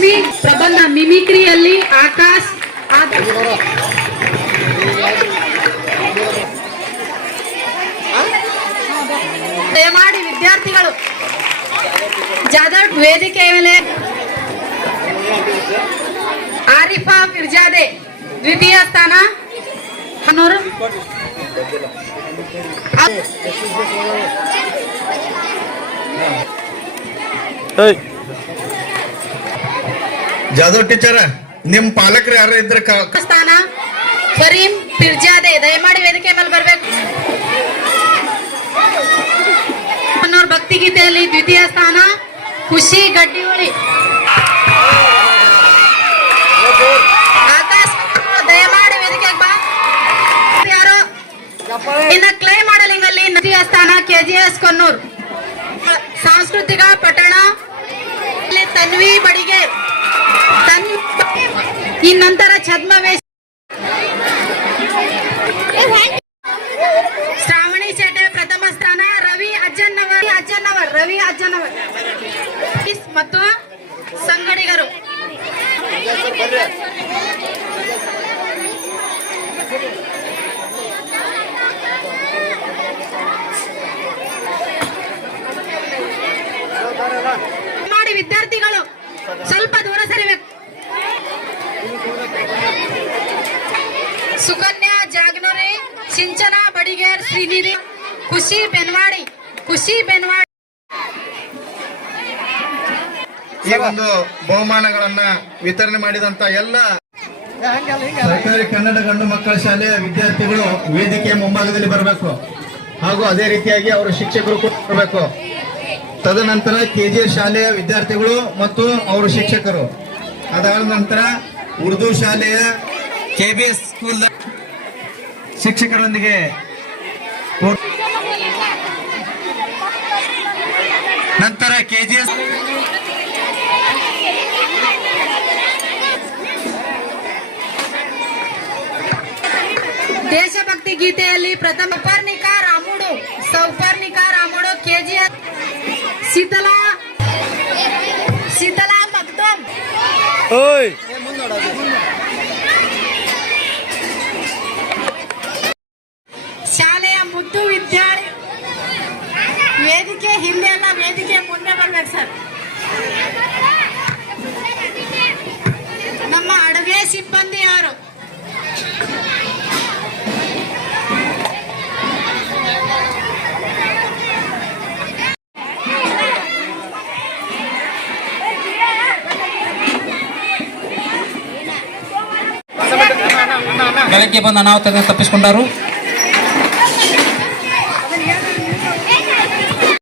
ಲಕ್ಷ್ಮಿ ಪ್ರಬಂಧ ಮಿಮಿಕ್ರಿಯಲ್ಲಿ ಆಕಾಶ್ ದಯಮಾಡಿ ವಿದ್ಯಾರ್ಥಿಗಳು ಜಾದವ್ ವೇದಿಕೆ ಮೇಲೆ ಆರಿಫಾ ಮಿರ್ಜಾದೆ ದ್ವಿತೀಯ ಸ್ಥಾನ ಹನೂರು Hey. ಜಾಧವ್ ಟೀಚರ್, ನಿಮ್ ಪಾಲಕರು ಯಾರು ಇದ್ರೆ ಸ್ಥಾನ ಫರೀಂ ಪಿರ್ಜಾದೆ, ದಯಮಾಡಿ ವೇದಿಕೆ ಮೇಲೆ ಬರ್ಬೇಕು. ಭಕ್ತಿ ಭಕ್ತಿಗೀತೆಯಲ್ಲಿ ದ್ವಿತೀಯ ಸ್ಥಾನ, ಖುಷಿ ಗಡ್ಡಿಹೊಳಿ. ದಯಮಾಡಿ ವೇದಿಕೆ ಯಾರು? ಇನ್ನ ಕ್ಲೈ ಮಾಡಲಿಂಗಲ್ಲಿ ದ್ವಿತೀಯ ಸ್ಥಾನ, ಕೆಜಿಎಸ್ ಕೊನ್ನೂರ್. ಸಾಂಸ್ಕೃತಿಕ ಪಟ್ಟಣ ತನ್ವಿ ತನ್ ಈ ನಂತರ ಛದ್ಮವೇಶ ಶ್ರಾವಣಿ ಶೆಟ್ಟೆ ಪ್ರಥಮ ಸ್ಥಾನ ರವಿ ಅಜ್ಜನ್ನವರ್ ಅಜ್ಜನ್ನವರ್ ರವಿ ಅಜ್ಜನ್ನವರ್. ಮತ್ತು ಸಂಗಡಿಗರು. ಸಿಂಚನ, ಬಡಿಗೇರ್, ಶ್ರೀನಿಧಿ ಖುಷಿ ಬೆನ್ವಾಡಿ ಖುಷಿ ಬೆನ್ವಾಡಿ. ಈ ಒಂದು ಬಹುಮಾನಗಳನ್ನ ವಿತರಣೆ ಮಾಡಿದಂತ ಎಲ್ಲ ಸರ್ಕಾರಿ ಕನ್ನಡ ಗಂಡು ಮಕ್ಕಳ ಶಾಲೆಯ ವಿದ್ಯಾರ್ಥಿಗಳು ವೇದಿಕೆಯ ಮುಂಭಾಗದಲ್ಲಿ ಬರಬೇಕು. ಹಾಗೂ ಅದೇ ರೀತಿಯಾಗಿ ಅವರ ಶಿಕ್ಷಕರು ಕೂಡ ಬರಬೇಕು. ತದನಂತರ ಕೆಜಿ ಶಾಲೆಯ ವಿದ್ಯಾರ್ಥಿಗಳು ಮತ್ತು ಅವರ ಶಿಕ್ಷಕರು. ಅದಾದ ನಂತರ ಉರ್ದು ಶಾಲೆಯ ಕೆಬಿಎಸ್ ಸ್ಕೂಲ್ ಶಿಕ್ಷಕರೊಂದಿಗೆ ನಂತರ ಕೆಜಿಎಸ್ ದೇಶಭಕ್ತಿ ಗೀತೆಯಲ್ಲಿ ಪ್ರಥಮ ಪರ್ಣಿಕಾ ರಾಮುಡು ಸೌಪರ್ಣಿಕ ರಾಮುಡು ಕೆಜಿಎಸ್ ಶೀತಲಾ ಶೀತಲಾ ಭಕ್ತ ವೇದಿಕೆ ಹಿಂದೆ ಅಲ್ಲ ವೇದಿಕೆ ಮುಂದೆ ಬರ್ಬೇಕು ಸರ್ ನಮ್ಮ ಅಡುಗೆ ಸಿಬ್ಬಂದಿ ಯಾರು ಬೆಳಗ್ಗೆ ಬಂದು ಅನಾಹುತ ತಪ್ಪಿಸಿಕೊಂಡರು